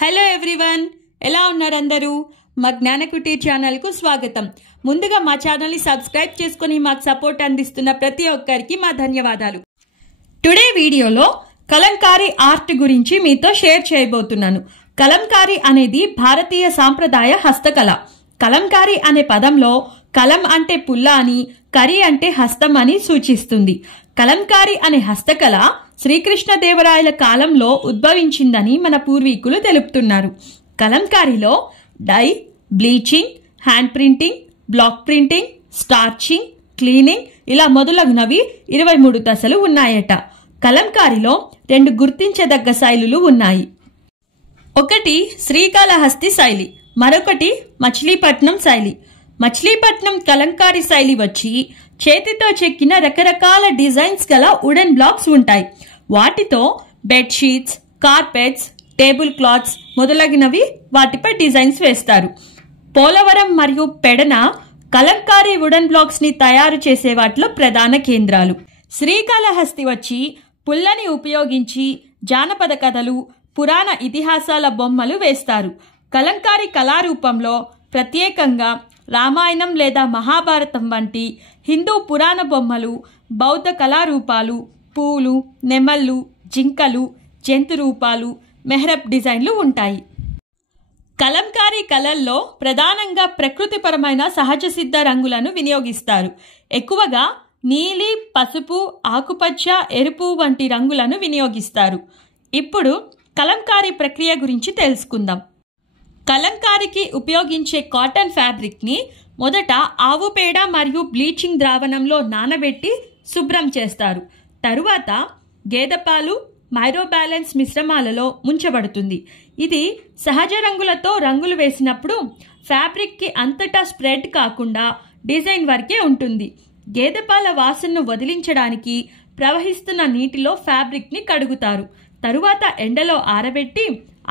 Hello everyone, ఎలా ఉన్నారు అందరూ? మా జ్ఞానకుటి ఛానల్కు స్వాగతం. ముందుగా మా ఛానల్ని సబ్స్క్రైబ్ చేసుకుని మాకు సపోర్ట్ అందిస్తున్న ప్రతి ఒక్కరికి మా ధన్యవాదాలు. టుడే వీడియోలో కలంకారీ ఆర్ట్ గురించి మీతో షేర్ చేయబోతున్నాను. కలంకారీ అనేది భారతీయ సాంప్రదాయ హస్తకళ. కలంకారీ అనే పదంలో కలం అంటే పుల్ల అని, కరి అంటే హస్తం అని సూచిస్తుంది. కలంకారీ అనే హస్తకళ శ్రీకృష్ణదేవరాయల కాలంలో ఉద్భవించిందని మన పూర్వీకులు తెలుపుతున్నారు. కలంకారీలో dye, bleaching, hand printing, block printing, starching, cleaning ఇలా మొదలగునవి 23 దశలు ఉన్నాయట. కలంకారీలో 2 గుర్తించదగ్గ శైలులు ఉన్నాయి. ఒకటి శ్రీకాళహస్తి శైలి, మరొకటి మచిలీపట్నం శైలి. మచిలీపట్నం కలంకారీ శైలి వచ్చి చేతితో చెక్కిన రకరకాల డిజైన్స్ గల వుడెన్ బ్లాక్స్ ఉంటాయి. వాటితో బెడ్షీట్స్, కార్పెట్స్, టేబుల్ క్లాత్స్ మొదలగినవి వాటిపై డిజైన్స్ వేస్తారు. పోలవరం మరియు పెడన కలంకారీ వుడెన్ బ్లాక్స్ ని తయారు చేసే వాటిలో ప్రధాన కేంద్రాలు. శ్రీకాళహస్తి వచ్చి పుల్లని ఉపయోగించి జానపద కథలు, పురాణ ఇతిహాసాల బొమ్మలు వేస్తారు. కలంకారీ కళారూపంలో ప్రత్యేకంగా రామాయణం లేదా మహాభారతం వంటి హిందూ పురాణ బొమ్మలు, బౌద్ధ కళారూపాలు, పూలు, నెమళ్ళు, జింకలు, జంతు రూపాలు, మెహ్రబ్ డిజైన్లు ఉంటాయి. కలంకారీ కళల్లో ప్రధానంగా ప్రకృతిపరమైన సహజ సిద్ధ రంగులను వినియోగిస్తారు. ఎక్కువగా నీలి, పసుపు, ఆకుపచ్చ, ఎరుపు వంటి రంగులను వినియోగిస్తారు. ఇప్పుడు కలంకారీ ప్రక్రియ గురించి తెలుసుకుందాం. కలంకారీకి ఉపయోగించే కాటన్ ఫ్యాబ్రిక్ని మొదట ఆవు పేడ మరియు బ్లీచింగ్ ద్రావణంలో నానబెట్టి శుభ్రం చేస్తారు. తరువాత గేదెపాలు, మైరోబ్యాలెన్స్ మిశ్రమాలలో ముంచబడుతుంది. ఇది సహజ రంగులతో రంగులు వేసినప్పుడు ఫ్యాబ్రిక్కి అంతటా స్ప్రెడ్ కాకుండా డిజైన్ వరకే ఉంటుంది. గేదెపాల వాసనను వదిలించడానికి ప్రవహిస్తున్న నీటిలో ఫ్యాబ్రిక్ని కడుగుతారు. తరువాత ఎండలో ఆరబెట్టి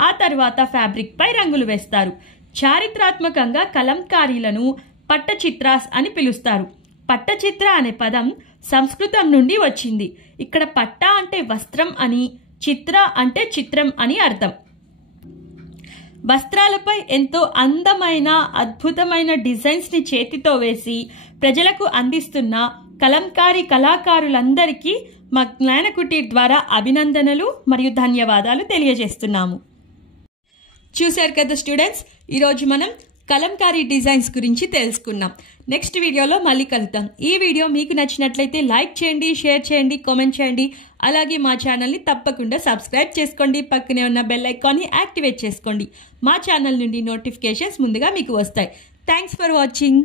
ఆ తర్వాత ఫ్యాబ్రిక్ పై రంగులు వేస్తారు. చారిత్రాత్మకంగా కలంకారీలను పట్టచిత్రాస్ అని పిలుస్తారు. పట్టచిత్ర అనే పదం సంస్కృతం నుండి వచ్చింది. ఇక్కడ పట్ట అంటే వస్త్రం అని, చిత్ర అంటే చిత్రం అని అర్థం. వస్త్రాలపై ఎంతో అందమైన అద్భుతమైన డిజైన్స్ ని చేతితో వేసి ప్రజలకు అందిస్తున్న కలంకారీ కళాకారులందరికీ మా జ్ఞానకుటి ద్వారా అభినందనలు మరియు ధన్యవాదాలు తెలియజేస్తున్నాము. చూశారు కదా స్టూడెంట్స్, ఈరోజు మనం కలంకారీ డిజైన్స్ గురించి తెలుసుకున్నాం. నెక్స్ట్ వీడియోలో మళ్ళీ కలుద్దాం. ఈ వీడియో మీకు నచ్చినట్లయితే లైక్ చేయండి, షేర్ చేయండి, కామెంట్ చేయండి. అలాగే మా ఛానల్ని తప్పకుండా సబ్స్క్రైబ్ చేసుకోండి. పక్కనే ఉన్న బెల్ ఐకాన్ని యాక్టివేట్ చేసుకోండి. మా ఛానల్ నుండి నోటిఫికేషన్స్ ముందుగా మీకు వస్తాయి. Thanks for watching.